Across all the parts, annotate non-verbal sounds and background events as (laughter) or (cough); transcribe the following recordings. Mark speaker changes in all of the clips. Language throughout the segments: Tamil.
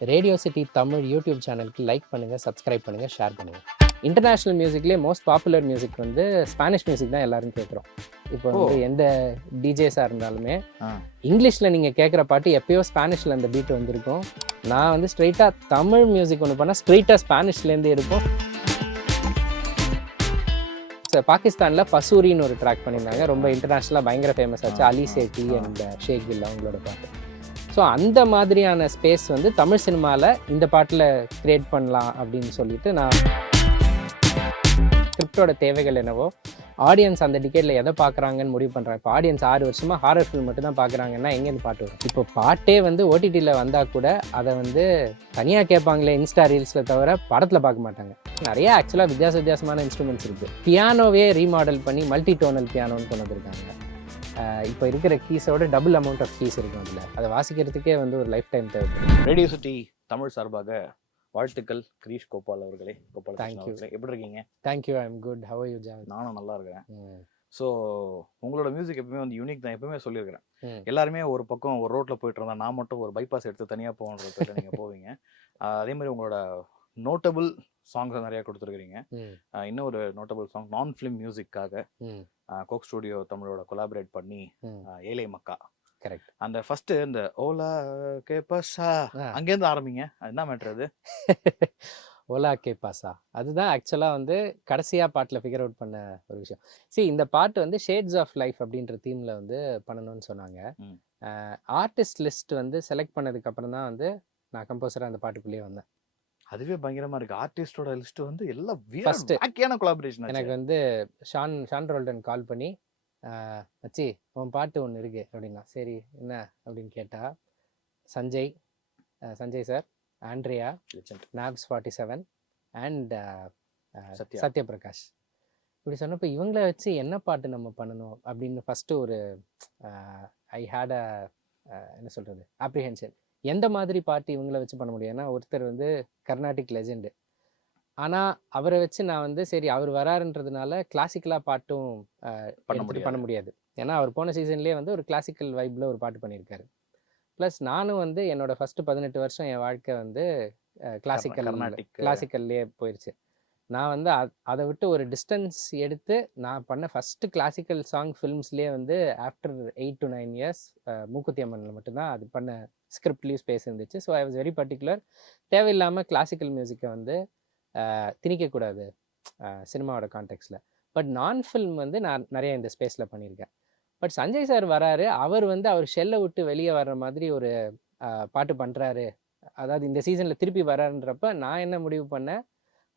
Speaker 1: ரேடியோ சிட்டி தமிழ் யூடியூப் சேனலுக்கு லைக் பண்ணுங்கள் சப்ஸ்கிரைப் பண்ணுங்கள் ஷேர் பண்ணுங்கள் இன்டர்நேஷ்னல் மியூசிக்லேயே மோஸ்ட் பாப்புலர் மியூசிக் வந்து ஸ்பானிஷ் மியூசிக் தான் எல்லாரும் கேட்குறோம் இப்போ வந்து எந்த டிஜேஸாக இருந்தாலுமே. இங்கிலீஷில் நீங்கள் கேட்குற பாட்டு எப்பயோ ஸ்பானிஷில் அந்த பீட் வந்திருக்கும். நான் வந்து ஸ்ட்ரைட்டாக தமிழ் மியூசிக் ஒன்று பண்ணால் ஸ்ட்ரைட்டாக ஸ்பானிஷ்லேருந்து இருக்கும். பாகிஸ்தானில் பசூரின்னு ஒரு ட்ராக் பண்ணியிருந்தாங்க. ரொம்ப இன்டர்நேஷ்னலாக பயங்கர ஃபேமஸ் ஆச்சு. அலி சேட்டி. அண்ட் ஷேக் கில் அவங்களோட பாட்டு. ஸோ அந்த மாதிரியான ஸ்பேஸ் வந்து தமிழ் சினிமாவில் இந்த பாட்டில் கிரியேட் பண்ணலாம் அப்படின்னு சொல்லிட்டு நான் ஸ்கிரிப்டோட தேவைகள் என்னவோ ஆடியன்ஸ் அந்த டிக்கெட்டில் எதை பார்க்குறாங்கன்னு முடிவு பண்ணுறாங்க இப்போ ஆடியன்ஸ் ஆறு வருஷமாக ஹாரர் ஃபிலிம் மட்டும் தான் பார்க்குறாங்கன்னா எங்கேருந்து பாட்டு வரும்? இப்போ பாட்டே வந்து ஓடிடியில் வந்தால் கூட அதை வந்து தனியாக கேட்பாங்களே இன்ஸ்டா ரீல்ஸில் தவிர படத்தில் பார்க்க மாட்டாங்க. நிறைய ஆக்சுவலாக வித்தியாச வித்தியாசமான இன்ஸ்ட்ருமெண்ட்ஸ் இருக்குது பியானோவே ரீமாடல் பண்ணி மல்டி டோனல் பியானோன்னு கொண்டு வந்திருக்காங்க. இப்போ இருக்கிற கீஸோட டபுள் அமௌண்ட் ஆஃப் கீஸ் இருக்கும் அதில். அதை வாசிக்கிறதுக்கே வந்து ஒரு லைஃப் டைம் தேவைப்படும்.
Speaker 2: ரேடியோ சிட்டி தமிழ் சார்பாக வாழ்த்துக்கள் கிரீஷ் கோபால் அவர்களே கோபால். அவர்களே. எப்படி இருக்கீங்க?
Speaker 1: Thank you I am good how you Javad
Speaker 2: நானும் நல்லா இருக்கிறேன். ஸோ உங்களோட மியூசிக் எப்பவுமே வந்து யூனிக் தான். எப்பவுமே சொல்லியிருக்கிறேன். எல்லாருமே ஒரு பக்கம் ஒரு ரோட்ல போயிட்டு இருந்தா நான் மட்டும் ஒரு பைபாஸ் எடுத்து தனியா போகன்ற பேர்ல நீங்க போவீங்க. அதே மாதிரி உங்களோட நோட்டபிள் சாங்ஸ் நிறைய கொடுத்துருக்கீங்க. இன்னும் ஒரு நோட்டபிள் சாங் நான் ஃபிலிம் மியூசிக்காக கோக் ஸ்டுடியோ தமிழோட கொலாபரேட் பண்ணி ஏழை மக்கா.
Speaker 1: கரெக்ட்
Speaker 2: அந்த ஃபர்ஸ்ட் இந்த ஓலா கேப்பஸா
Speaker 1: ஆ.
Speaker 2: அங்கேருந்து ஆரம்பிங்க. என்ன மேட்ரு அது?
Speaker 1: ஓலா கே பாசா அதுதான் ஆக்சுவலாக வந்து கடைசியாக பாட்டில் ஃபிகர் அவுட் பண்ண ஒரு விஷயம். See இந்த பாட்டு வந்து ஷேட்ஸ் ஆஃப் லைஃப் அப்படின்ற தீமில் வந்து பண்ணணும்னு சொன்னாங்க. ஆர்டிஸ்ட் லிஸ்ட் வந்து செலக்ட் பண்ணதுக்கு அப்புறம் தான் வந்து நான் கம்போசராக அந்த பாட்டுக்குள்ளேயே வந்தேன்.
Speaker 2: அதுவே பயங்கரமா இருக்கு. ஆர்டிஸ்டோட லிஸ்ட் வந்து எல்லாம்
Speaker 1: First.
Speaker 2: வேக்கியான கொலாபரேஷன்
Speaker 1: எனக்கு வந்து ஷான் ஷான் ரோல்டன் கால் பண்ணி மச்சி உன் பாட்டு ஒன்று இருக்கு அப்படின்னா சரி என்ன? அப்படின்னு கேட்டால் Sanjay Sanjay sir Andrea knobs forty seven and
Speaker 2: Sathya.
Speaker 1: Sathyaprakash இப்படி சொன்னப்போ இவங்கள வச்சு என்ன பாட்டு நம்ம பண்ணணும் அப்படின்னு ஃபஸ்ட்டு ஒரு ஐ ஹேட் அ என்ன சொல்கிறது அப்ரிஹென்ஷன் எந்த மாதிரி பாட்டு இவங்கள வச்சு பண்ண முடியும்? ஏன்னா ஒருத்தர் வந்து கர்நாடிக் லெஜெண்டு ஆனால் அவரை வச்சு நான் வந்து சரி அவர் வராருன்றதுனால கிளாசிக்கலாக பாட்டும்
Speaker 2: பண்ண முடியாது.
Speaker 1: ஏன்னா அவர் போன சீசன்லேயே வந்து ஒரு கிளாசிக்கல் வைப்பில் ஒரு பாட்டு பண்ணியிருக்காரு. ப்ளஸ் நானும் வந்து என்னோட ஃபஸ்ட்டு பதினெட்டு வருஷம் என் வாழ்க்கை வந்து கிளாசிக்கல்
Speaker 2: கர்நாடிக்
Speaker 1: கிளாசிக்கல்லே போயிடுச்சு நான் வந்து அதை விட்டு ஒரு டிஸ்டன்ஸ் எடுத்து நான் பண்ண ஃபஸ்ட்டு கிளாசிக்கல் சாங் ஃபிலிம்ஸ்லேயே வந்து after eight to nine years மூக்குத்தி அம்மனில் மட்டும்தான் அது பண்ண ஸ்கிரிப்ட்லேயும் ஸ்பேஸ் இருந்துச்சு. So I was very particular தேவையில்லாமல் கிளாசிக்கல் மியூசிக்கை வந்து திணிக்கக்கூடாது சினிமாவோட கான்டெக்ட்ஸில் பட் நான் ஃபில்ம் வந்து நான் நிறைய இந்த ஸ்பேஸில் பண்ணியிருக்கேன் பட் சஞ்சய் சார் வராரு. அவர் வந்து அவர் ஷெல்லை விட்டு வெளியே வர்ற மாதிரி ஒரு பாட்டு பண்ணுறாரு அதாவது இந்த சீசனில் திருப்பி வராருன்றப்ப நான் என்ன முடிவு பண்ணேன்?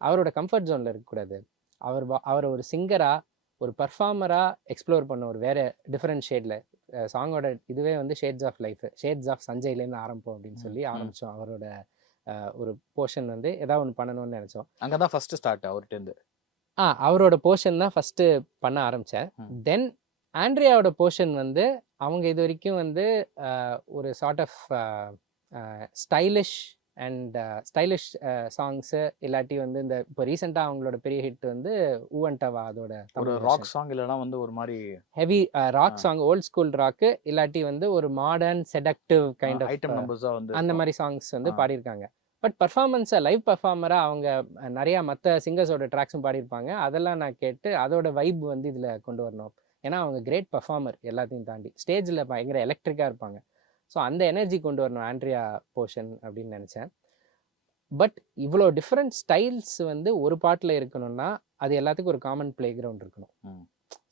Speaker 1: அவரோட கம்ஃபர்ட் ஜோனில் இருக்கக்கூடாது அவர் அவர் ஒரு சிங்கராக ஒரு பர்ஃபார்மராக எக்ஸ்ப்ளோர் பண்ண ஒரு வேறு டிஃப்ரெண்ட் ஷேடில் சாங்கோட இதுவே வந்து shades of life shades of சஞ்சய்லேருந்து ஆரம்பம் அப்படின்னு சொல்லி. ஆரம்பித்தோம் அவரோட ஒரு போர்ஷன் வந்து ஏதாவது ஒன்று பண்ணணும்னு நினச்சோம்
Speaker 2: அங்கதான் ஃபர்ஸ்ட் ஸ்டார்ட் அவர்கிட்ட இருந்து
Speaker 1: ஆ அவரோட போர்ஷன் தான் ஃபஸ்ட்டு பண்ண ஆரம்பித்தேன். தென் ஆண்ட்ரியாவோட போர்ஷன் வந்து அவங்க இது வரைக்கும் வந்து ஒரு sort of stylish and stylish songs இல்லாட்டி வந்து இந்த இப்போ ரீசெண்டாக அவங்களோட பெரிய ஹிட் வந்து ஊவன்டவா அதோட
Speaker 2: ஒரு ராக் சாங் இல்லைன்னா வந்து ஒரு மாதிரி
Speaker 1: heavy rock. Song old school rock இல்லாட்டி வந்து ஒரு modern seductive kind of
Speaker 2: item நம்பர்ஸா வந்து
Speaker 1: அந்த. மாதிரி சாங்ஸ் வந்து. பாடியிருக்காங்க பட் பர்ஃபார்மன்ஸை லைவ் பர்ஃபார்மராக அவங்க நிறையா மற்ற சிங்கர்ஸோட ட்ராக்ஸும் பாடியிருப்பாங்க அதெல்லாம் நான் கேட்டு அதோட வைப் வந்து இதில் கொண்டு வரணும் ஏன்னா அவங்க கிரேட் பர்ஃபார்மர் எல்லாத்தையும் தாண்டி ஸ்டேஜில் பயங்கர எலக்ட்ரிக்காக இருப்பாங்க ஸோ அந்த எனர்ஜி கொண்டு வரணும் ஆண்ட்ரியா போர்ஷன் அப்படின்னு நினச்சேன் பட் இவ்வளோ டிஃப்ரெண்ட் ஸ்டைல்ஸ் வந்து ஒரு பாட்டில் இருக்கணும்னா அது எல்லாத்துக்கும் ஒரு காமன் பிளே கிரவுண்ட் இருக்கணும்.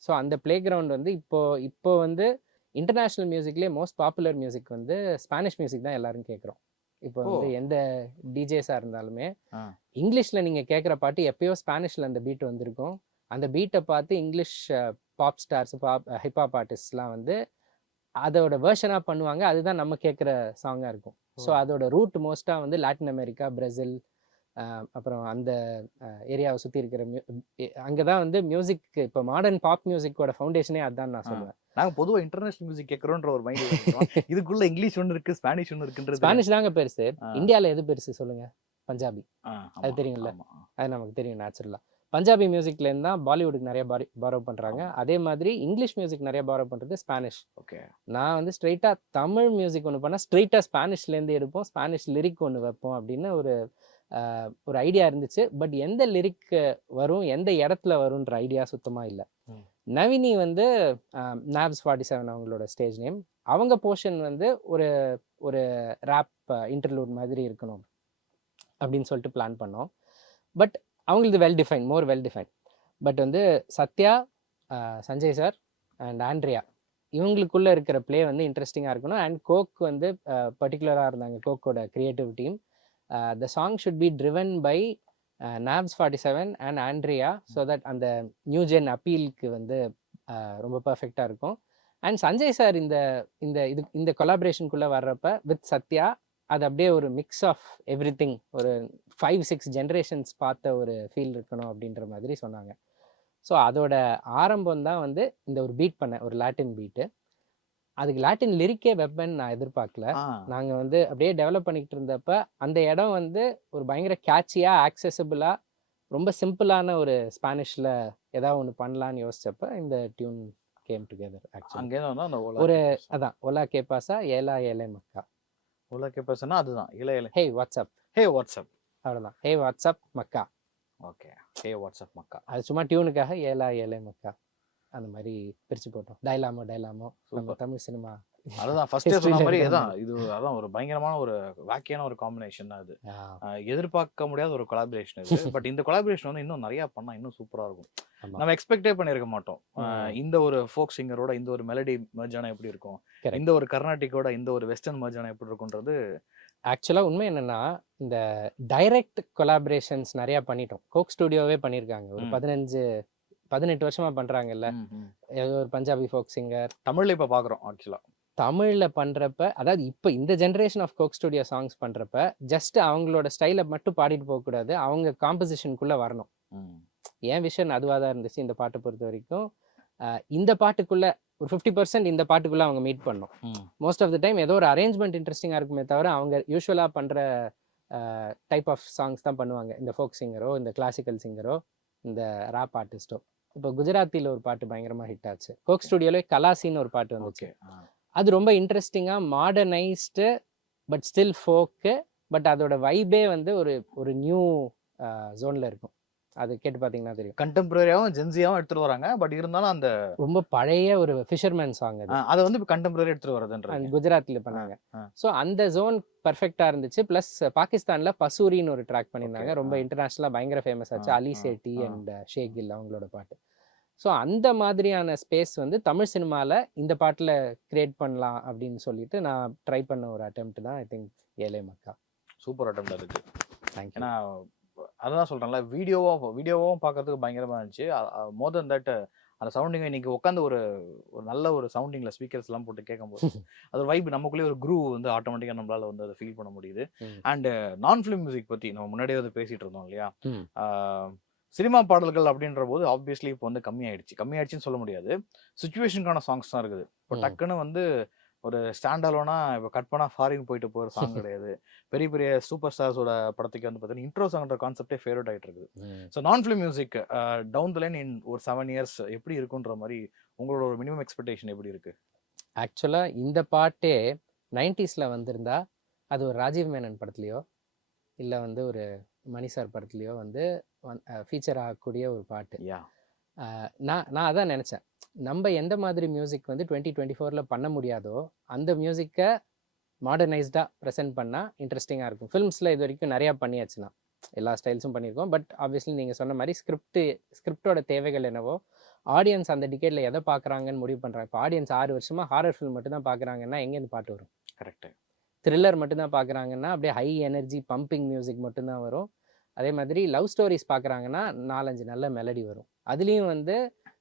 Speaker 1: ஸோ அந்த பிளே கிரவுண்ட் வந்து இப்போ இப்போ வந்து இன்டர்நேஷ்னல் மியூசிக்லேயே மோஸ்ட் பாப்புலர் மியூசிக் வந்து ஸ்பானிஷ் மியூசிக் தான் எல்லாரும் கேட்குறோம் இப்போ. வந்து எந்த டிஜேஸாக இருந்தாலுமே. இங்கிலீஷில் நீங்கள் கேட்குற பாட்டு எப்பயோ ஸ்பானிஷில் அந்த பீட் வந்திருக்கும் அந்த பீட்டை பார்த்து English pop stars pop hip hop ஆர்டிஸ்ட்லாம் வந்து அதோட வேர்ஷனாக பண்ணுவாங்க. அதுதான் நம்ம கேட்குற சாங்காக இருக்கும். ஸோ. அதோட ரூட் மோஸ்ட்டாக வந்து லாட்டின் அமெரிக்கா பிரேசில் அப்புறம் அந்த ஏரியாவை சுற்றி இருக்கிற அங்கே தான் வந்து மியூசிக் இப்போ மாடர்ன் பாப் மியூசிக்கோட ஃபவுண்டேஷனே அதுதான் நான். சொல்லுவேன்.
Speaker 2: நாங்க பொதுவா இன்டர்நேஷனல் மியூசிக் கேட்கறோன்ற ஒரு மைண்ட் (laughs) இதுக்குள்ள இங்கிலீஷ் ஒன்னு இருக்கு ஸ்பானிஷ் ஒன்னு இருக்குன்றது
Speaker 1: ஸ்பானிஷ் தாங்க பெருசு.
Speaker 2: ஆ.
Speaker 1: இந்தியாவில் எது பெருசு சொல்லுங்க? பஞ்சாபி. அது தெரியும்ல? அது நமக்கு தெரியும் நேச்சுரலாக பஞ்சாபி மியூசிக்லேருந்து தான் பாலிவுட்டுக்கு நிறைய பாரி பாரோ பண்ணுறாங்க அதே மாதிரி இங்கிலீஷ் மியூசிக் நிறைய பாரோ பண்ணுறது ஸ்பானிஷ்
Speaker 2: ஓகே
Speaker 1: நான் வந்து ஸ்ட்ரைட்டாக தமிழ் மியூசிக் ஒன்று பண்ணால் ஸ்ட்ரைட்டாக ஸ்பானிஷ்லேருந்து எடுப்போம். ஸ்பானிஷ் லிரிக் ஒன்று வைப்போம் அப்படின்னு ஒரு ஒரு ஐடியா இருந்துச்சு. பட் எந்த லிரிக் வரும் எந்த இடத்துல வரும்ன்ற ஐடியா சுத்தமாக இல்லை. நவினி வந்து நாப்ஸ் ஃபார்ட்டி செவன் அவங்களோட ஸ்டேஜ் நேம் அவங்க போர்ஷன் வந்து ஒரு ஒரு ரேப் இன்டர்லூட் மாதிரி இருக்கணும் அப்படின்னு சொல்லிட்டு பிளான் பண்ணோம். பட் அவங்களுக்கு well define more well define but வந்து Sathya Sanjay sir and Andrea இவங்களுக்குள்ளே இருக்கிற ப்ளே வந்து இன்ட்ரெஸ்டிங்காக இருக்கணும். அண்ட் கோக் வந்து பர்டிகுலராக இருந்தாங்க கோக்கோட creative team the song should be driven by Naps forty seven and Andrea so that அந்த நியூ ஜென் அப்பீலுக்கு வந்து ரொம்ப பர்ஃபெக்டாக இருக்கும். அண்ட் சஞ்சய் சார் இந்த இந்த இது இந்த கொலாபரேஷனுக்குள்ளே வர்றப்ப வித் சத்யா அது அப்படியே ஒரு மிக்ஸ் ஆஃப் எவ்ரி திங் ஒரு ஃபைவ் சிக்ஸ் ஜென்ரேஷன்ஸ் பார்த்த ஒரு ஃபீல் இருக்கணும் அப்படின்ற மாதிரி சொன்னாங்க. ஸோ அதோட ஆரம்பம் தான் வந்து இந்த ஒரு பீட் பண்ணேன் ஒரு லாட்டின் பீட்டு அதுக்கு லாட்டின் லிரிக்கே வெப்பன் நான் எதிர்பார்க்கல. நாங்கள் வந்து அப்படியே டெவலப் பண்ணிக்கிட்டு இருந்தப்ப அந்த இடம் வந்து ஒரு பயங்கர கேட்சியாக ஆக்சசபிளாக ரொம்ப சிம்பிளான ஒரு ஸ்பானிஷில் ஏதாவது ஒன்று பண்ணலான்னு யோசிச்சப்ப இந்த டியூன் கேம் டுகெதர் ஆக்சுவலி ஒரு அதான் ஒலா கேப்பாசா ஏலா ஏலே மக்கா.
Speaker 2: ஓலா கேப்பர்ஸ்னா அதுதான். இல இல
Speaker 1: ஹே what's up
Speaker 2: hey what's up
Speaker 1: அவ்வளோதான் ஹே வாட்ஸ்அப் மக்கா?
Speaker 2: ஓகே ஹே வாட்ஸ்அப் மக்கா?
Speaker 1: அது சும்மா டியூனுக்காக ஏலா ஏலே மக்கா? அந்த மாதிரி பிரித்து போட்டோம். டைலாமோ டைலாமோ. நம்ம. தமிழ் சினிமா
Speaker 2: அதுதான் ஃபர்ஸ்டே சொன்ன மாதிரி அதான் இது அதான் ஒரு பயங்கரமான ஒரு வாக்கியான ஒரு காம்பினேஷன் அது எதிர்பார்க்க முடியாத ஒரு கொலாபரேஷன் இது. (laughs) பட் இந்த கொலாபரேஷன் வந்து இன்னும் நிறைய பண்ணா இன்னும் சூப்பரா இருக்கும். நம்ம எக்ஸ்பெக்டே பண்ணிருக்க மாட்டோம். இந்த ஒரு ஃபோக் சிங்கரோட இந்த ஒரு மெலடி மர்ஜானா எப்படி இருக்கும். இந்த ஒரு கர்நாடிக்கோட இந்த ஒரு வெஸ்டர்ன் மர்ஜானா எப்படி இருக்கும்ன்றது
Speaker 1: ஆக்சுவலாக உண்மை என்னன்னா இந்த டைரக்ட் கொலாபரேஷன்ஸ் நிறையா பண்ணிட்டோம். கோக் ஸ்டுடியோவே பண்ணியிருக்காங்க ஒரு. பதினஞ்சு பதினெட்டு வருஷமா பண்றாங்கல்ல. ஏதோ ஒரு பஞ்சாபி ஃபோக் சிங்கர்.
Speaker 2: தமிழ்ல இப்ப பாக்குறோம் ஆக்சுவலா
Speaker 1: தமிழ்ல பண்றப்ப அதாவது இப்போ இந்த generation of Coke studio songs பண்றப்ப ஜஸ்ட் அவங்களோட ஸ்டைலை மட்டும் பாடிட்டு போகக்கூடாது அவங்க காம்போசிஷனுக்குள்ள வரணும். என் விஷன் அதுவாக தான் இருந்துச்சு இந்த பாட்டை பொறுத்த வரைக்கும்? இந்த பாட்டுக்குள்ள ஒரு ஃபிஃப்டி பர்சன்ட் இந்த பாட்டுக்குள்ள அவங்க மீட் பண்ணணும் மோஸ்ட் ஆஃப் த டைம் ஏதோ ஒரு அரேஞ்ச்மெண்ட் இன்ட்ரெஸ்டிங்காக இருக்குமே தவிர அவங்க யூஸ்வலாக பண்ணுற டைப் ஆஃப் சாங்ஸ் தான் பண்ணுவாங்க. இந்த ஃபோக் சிங்கரோ இந்த கிளாசிக்கல் சிங்கரோ இந்த ராப் ஆர்டிஸ்டோ இப்போ குஜராத்தியில் ஒரு பாட்டு பயங்கரமாக ஹிட் ஆச்சு. கோக் ஸ்டுடியோல கலாசின்னு ஒரு பாட்டு வந்துச்சு. அது ரொம்ப இன்ட்ரெஸ்டிங்காக modernised but still folk but அதோட வைபே வந்து ஒரு ஒரு நியூ ஜோனில் இருக்கும். அது கேட்டு பார்த்தீங்கன்னா தெரியும்.
Speaker 2: கண்டெம்பரரியாவும் ஜென்சியாவும் எடுத்துட்டு வராங்க. பட் இருந்தாலும் அந்த
Speaker 1: ரொம்ப பழைய ஒரு ஃபிஷர்மேன் சாங் அது.
Speaker 2: வந்து இப்போ கண்டெம்பரரி எடுத்துட்டு வரதுன்றது
Speaker 1: அந்த குஜராத்தில் பண்ணாங்க. ஸோ அந்த ஜோன் பர்ஃபெக்டாக இருந்துச்சு. ப்ளஸ் பாகிஸ்தானில் பசூரின்னு ஒரு ட்ராக் பண்ணியிருந்தாங்க. ரொம்ப. இன்டர்நேஷ்னலாக பயங்கர ஃபேமஸ் ஆச்சு. அலி சேட்டி. அண்ட் ஷேகில் அவங்களோட பாட்டு. ஸோ அந்த மாதிரியான ஸ்பேஸ் வந்து தமிழ் சினிமாவில் இந்த பாட்டில் கிரியேட் பண்ணலாம் அப்படின்னு சொல்லிட்டு நான் ட்ரை பண்ண ஒரு அட்டெம்ப்ட் தான் ஐ திங்க் ஏலே மக்கா.
Speaker 2: சூப்பர் அட்டம் இருக்கு
Speaker 1: தேங்க்யூ
Speaker 2: ஏன்னா அதான் சொல்றேன்ல வீடியோவும் வீடியோவும் பார்க்கறதுக்கு பயங்கரமா இருந்துச்சு மோர் தென் தட் அந்த சவுண்டிங் இன்னைக்கு உட்காந்து ஒரு ஒரு நல்ல ஒரு சவுண்டிங்ல ஸ்பீக்கர்ஸ் எல்லாம் போட்டு கேட்கும்போது (laughs) அது ஒரு வைப் நமக்குள்ளேயே ஒரு குரூ வந்து ஆட்டோமேட்டிக்கா நம்மளால வந்து அதை ஃபீல் பண்ண முடியுது. அண்ட் நான் ஃபிலிம் மியூசிக் பத்தி நம்ம முன்னாடியே வந்து பேசிட்டு இருந்தோம் இல்லையா. சினிமா பாடல்கள் அப்படின்ற போது ஆப்வியஸ்லி இப்போ வந்து கம்மியாயிடுச்சு கம்மியாயிடுச்சுன்னு சொல்ல முடியாது சுச்சுவேஷனுக்கான சாங்ஸ் தான் இருக்குது இப்போ. டக்குன்னு வந்து ஒரு ஸ்டாண்ட் அலோனா இப்போ கட் பண்ணா ஃபாரின் போயிட்டு போகிற சாங் (laughs) கிடையாது. பெரிய பெரிய சூப்பர் ஸ்டார்ஸோட படத்துக்கு வந்து பார்த்தீங்கன்னா இன்ட்ரோ சாங்ன்ற கான்செப்டே ஃபேவரட் ஆகிட்டு இருக்குது. ஸோ நான் film music down the line in ஒரு செவன் இயர்ஸ் எப்படி இருக்குன்ற மாதிரி உங்களோட ஒரு மினிமம் எக்ஸ்பெக்டேஷன் எப்படி இருக்கு?
Speaker 1: ஆக்சுவலாக இந்த பாட்டே நைன்டிஸில் வந்திருந்தா அது ஒரு ராஜீவ் மேனன் படத்துலையோ இல்லை வந்து ஒரு மணி சார் படத்துலையோ வந்து ஃபீச்சர் ஆகக்கூடிய ஒரு பாட்டு. நான் நான் அதான் நினச்சேன். நம்ம எந்த மாதிரி மியூசிக் வந்து டுவெண்ட்டி டுவெண்ட்டி ஃபோரில் பண்ண முடியாதோ அந்த மியூசிக்கை மாடர்னைஸ்டாக ப்ரெசென்ட் பண்ணால் இன்ட்ரெஸ்டிங்காக இருக்கும். ஃபிலிம்ஸில் இது வரைக்கும் நிறையா பண்ணியாச்சுன்னா எல்லா ஸ்டைல்ஸும் பண்ணியிருக்கோம். பட் ஆப்வியஸ்லி நீங்கள் சொன்ன மாதிரி ஸ்கிரிப்ட் ஸ்கிரிப்டோட தேவைகள் என்னவோ ஆடியன்ஸ் அந்த டிக்கெட்டில் எதை பார்க்குறாங்கன்னு முடிவு பண்ணுறாங்க இப்போ ஆடியன்ஸ் ஆறு வருஷமாக ஹாரர் ஃபில்ம் மட்டும் தான் பார்க்குறாங்கன்னா எங்கேருந்து பாட்டு வரும்?
Speaker 2: கரெக்ட்
Speaker 1: த்ரில்லர் மட்டும்தான் பார்க்குறாங்கன்னா அப்படியே ஹை எனர்ஜி பம்பிங் மியூசிக் மட்டும்தான் வரும். அதே மாதிரி லவ் ஸ்டோரிஸ் பார்க்குறாங்கன்னா நாலஞ்சு நல்ல மெலடி வரும். அதுலேயும் வந்து